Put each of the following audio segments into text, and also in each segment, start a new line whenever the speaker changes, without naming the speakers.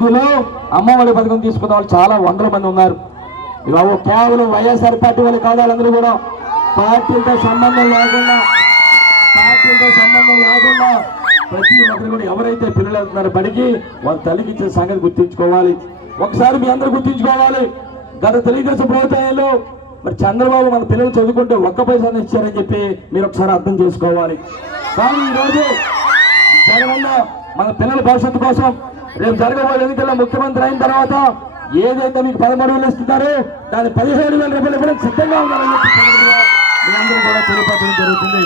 ఇందులో అమ్మఒడి పథకం తీసుకున్న వాళ్ళు చాలా వందల మంది ఉన్నారు. ఇవాళ కేవలం వైఎస్ఆర్ పార్టీ వాళ్ళు కాదు వాళ్ళందరూ కూడా పార్టీలతో సంబంధం లేకుండా పార్టీలతో సంబంధం లేకుండా ప్రతి ఒక్కరు కూడా ఎవరైతే పిల్లలు వెళ్తున్నారో బడికి వాళ్ళ తల్లికి ఇచ్చిన సంగతి గుర్తించుకోవాలి. ఒకసారి మీ అందరూ గుర్తించుకోవాలి. గత తెలుగుదేశం ప్రభుత్వంలో మరి చంద్రబాబు మన పిల్లలు చదువుకుంటే ఒక్క పైసా ఇచ్చారని చెప్పి మీరు ఒకసారి అర్థం చేసుకోవాలి. కానీ ఈరోజు జగనన్న మన పిల్లల భవిష్యత్తు కోసం రేపు జరగబోయే ఎన్నికల్లో ముఖ్యమంత్రి అయిన తర్వాత ఏదైతే మీకు పదమూడు వేలు ఇస్తున్నారో దాని పదిహేడు వేల రూపాయలు ఇవ్వడానికి సిద్ధంగా ఉన్నారని మీ అందరూ కూడా తెలియపరచడం జరుగుతుంది.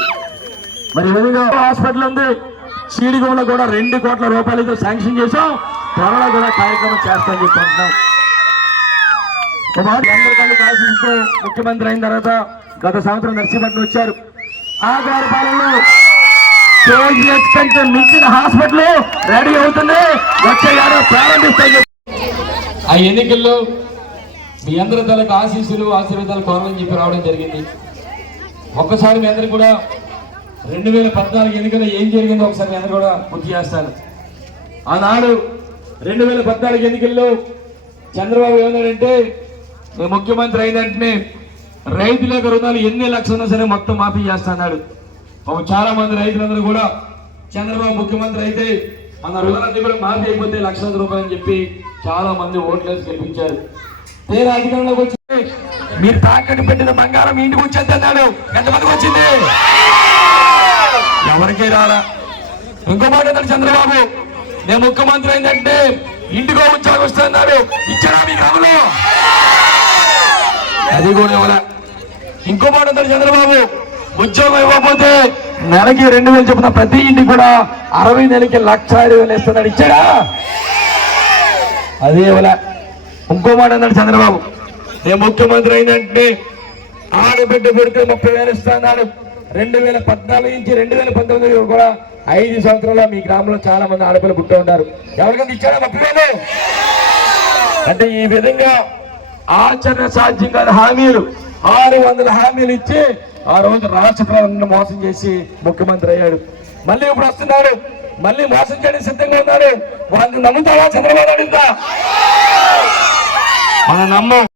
మరి విధంగా హాస్పిటల్ ఉంది. చీడిగూడలో కూడా రెండు కోట్ల రూపాయలతో శాంక్షన్ చేశాం. త్వరలో కూడా కార్యక్రమం చేస్తామని చెప్పి అంటున్నాం. ఆశిస్తూ ముఖ్యమంత్రి అయిన తర్వాత గత సంవత్సరం నర్సీపట్నం వచ్చారు. ఆ గారి పాలనలో కంటే మించిన హాస్పిటల్ రెడీ అవుతుంది వచ్చే ఏడాది ఆ ఎన్నికల్లో మీ అందరి తలకు ఆశీస్సులు ఆశీర్వాదాలు కోరాలని చెప్పి రావడం జరిగింది. ఒక్కసారి మీ అందరు కూడా రెండు వేల పద్నాలుగు ఎన్నికల్లో ఏం జరిగిందో ఒకసారి మీ అందరు కూడా గుర్తు చేస్తాను ఆనాడు రెండు వేల పద్నాలుగు ఎన్నికల్లో చంద్రబాబు ఏమన్నాడంటే ముఖ్యమంత్రి అయిన వెంటనే రైతులకు రుణాలు ఎన్ని లక్షలు ఉన్నా సరే మొత్తం మాఫీ చేస్తున్నాడు చాలా మంది రైతులందరూ కూడా చంద్రబాబు ముఖ్యమంత్రి అయితే మన రుణాలన్నీ కూడా మాఫీ అయిపోతే లక్షల రూపాయలు అని చెప్పి చాలా మంది ఓట్లేసి గెలిపించారు. తీరా అధికారంలోకి వచ్చి మీరు తాకట్టు పెట్టిన బంగారం ఇంటికి వచ్చేది అన్నాడు ఎంతమందికి వచ్చింది? ఎవరికి రాలా? ఇంకో మాట అన్నాడు చంద్రబాబు. నేను ముఖ్యమంత్రి అయిందంటే ఇంటికో ఉద్యోగం వస్తున్నాడు ఇచ్చారా మీ గ్రామంలో? అది కూడా ఇవ్వలే. ఇంకో మాట అన్నాడు చంద్రబాబు. ఉద్యోగం ఇవ్వకపోతే నెలకి రెండు వేలు చొప్పున ప్రతి ఇంటికి కూడా అరవై నెలకి లక్ష ఇరవై వేలు ఇస్తున్నాడు ఇచ్చాడా? అదే ఇవ్వలే. ఇంకో మాట అన్నాడు చంద్రబాబు. నేను ముఖ్యమంత్రి అయినంటే ఆడబిడ్డ పెడితే ముప్పై వేలు ఇస్తున్నాడు రెండు వేల పద్నాలుగు నుంచి రెండు వేల పంతొమ్మిది కూడా ఐదు సంవత్సరాల్లో మీ గ్రామంలో చాలా మంది ఆడపిల్లలు పుట్టి ఉన్నారు. ఎవరికైనా ఇచ్చారా ముప్పై వేలు? అంటే ఈ విధంగా ఆచరణ సాధ్యం కాని హామీలు ఆరు వందల హామీలు ఇచ్చి ఆ రోజు రాష్ట్ర ప్రజలను మోసం చేసి ముఖ్యమంత్రి అయ్యాడు. మళ్ళీ ఇప్పుడు వస్తున్నాడు. మళ్ళీ మోసం చేయడానికి సిద్ధంగా ఉన్నాడు. వాళ్ళని నమ్ముతారా చంద్రబాబు నాయుడు ఇంకా? మనం నమ్మం.